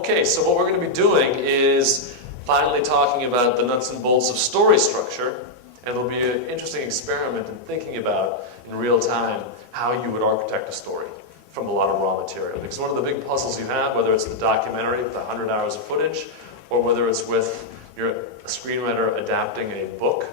Okay, so what we're going to be doing is finally talking about the nuts and bolts of story structure, and it'll be an interesting experiment in thinking about, in real time, how you would architect a story from a lot of raw material. Because one of the big puzzles you have, whether it's the documentary with 100 hours of footage, or whether it's with your screenwriter adapting a book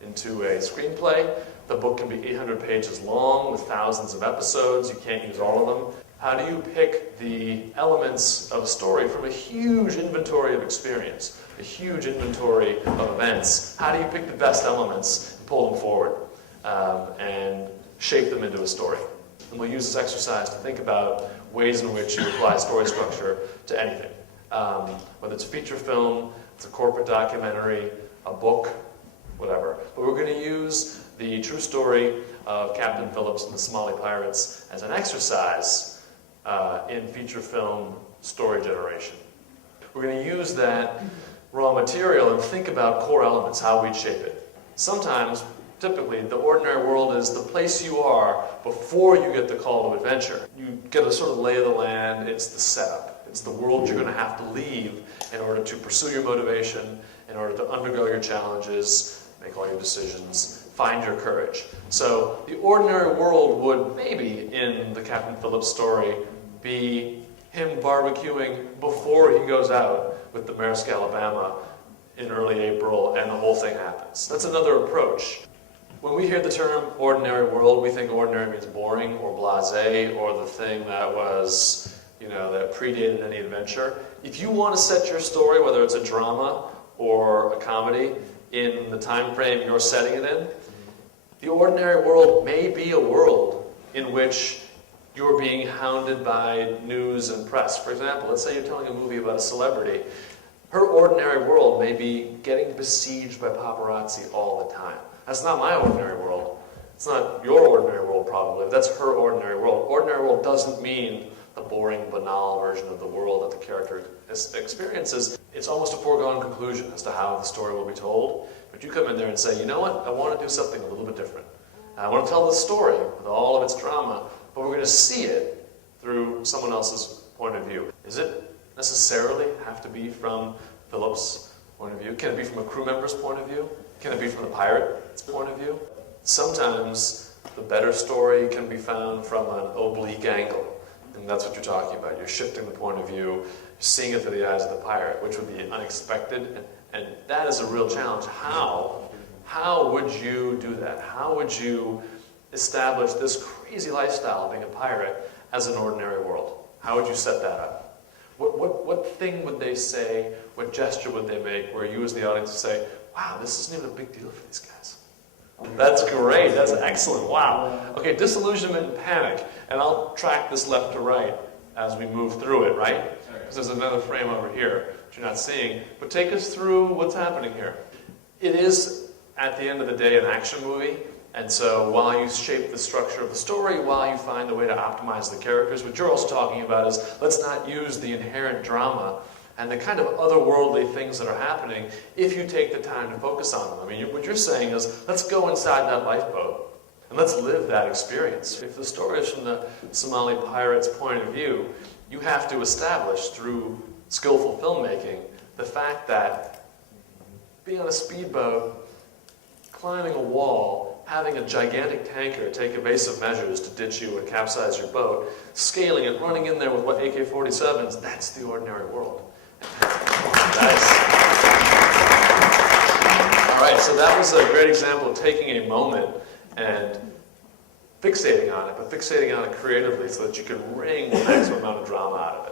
into a screenplay, the book can be 800 pages long with thousands of episodes. You can't use all of them. How do you pick the elements of a story from a huge inventory of experience, a huge inventory of events? How do you pick the best elements and pull them forward and shape them into a story? And we'll use this exercise to think about ways in which you apply story structure to anything. Whether it's a feature film, it's a corporate documentary, a book, whatever. But we're going to use the true story of Captain Phillips and the Somali pirates as an exercise in feature film story generation. We're going to use that raw material and think about core elements, how we'd shape it. Sometimes, typically, the ordinary world is the place you are before you get the call to adventure. You get a sort of lay of the land, it's the setup. It's the world you're going to have to leave in order to pursue your motivation, in order to undergo your challenges, make all your decisions, find your courage. So the ordinary world would maybe, in the Captain Phillips story, be him barbecuing before he goes out with the Maersk Alabama in early April and the whole thing happens. That's another approach. When we hear the term ordinary world, we think ordinary means boring or blasé or the thing that was, that predated any adventure. If you want to set your story, whether it's a drama or a comedy, in the time frame you're setting it in, the ordinary world may be a world in which you're being hounded by news and press. For example, let's say you're telling a movie about a celebrity. Her ordinary world may be getting besieged by paparazzi all the time. That's not my ordinary world. It's not your ordinary world, probably. That's her ordinary world. Ordinary world doesn't mean the boring, banal version of the world that the character experiences. It's almost a foregone conclusion as to how the story will be told. But you come in there and say, you know what? I want to do something a little bit different. I want to tell the story with all of its drama, but we're going to see it through someone else's point of view. Does it necessarily have to be from Philip's point of view? Can it be from a crew member's point of view? Can it be from the pirate's point of view? Sometimes the better story can be found from an oblique angle. And that's what you're talking about. You're shifting the point of view, you're seeing it through the eyes of the pirate, which would be unexpected. And that is a real challenge. How would you do that? How would you establish this crazy lifestyle of being a pirate as an ordinary world? How would you set that up? What thing would they say, what gesture would they make where you as the audience would say, wow, this isn't even a big deal for these guys? That's great, that's excellent, wow. Okay, disillusionment and panic, and I'll track this left to right as we move through it, right? Because there's another frame over here that you're not seeing, but take us through what's happening here. It is, at the end of the day, an action movie. And so while you shape the structure of the story, while you find a way to optimize the characters, what you're also talking about is let's not use the inherent drama and the kind of otherworldly things that are happening if you take the time to focus on them. I mean, what you're saying is let's go inside that lifeboat and let's live that experience. If the story is from the Somali pirate's point of view, you have to establish through skillful filmmaking the fact that being on a speedboat, climbing a wall, having a gigantic tanker take evasive measures to ditch you and capsize your boat, scaling it, running in there with what AK-47s, that's the ordinary world. Nice. All right, so that was a great example of taking a moment and fixating on it, but fixating on it creatively so that you can wring the maximum amount of drama out of it.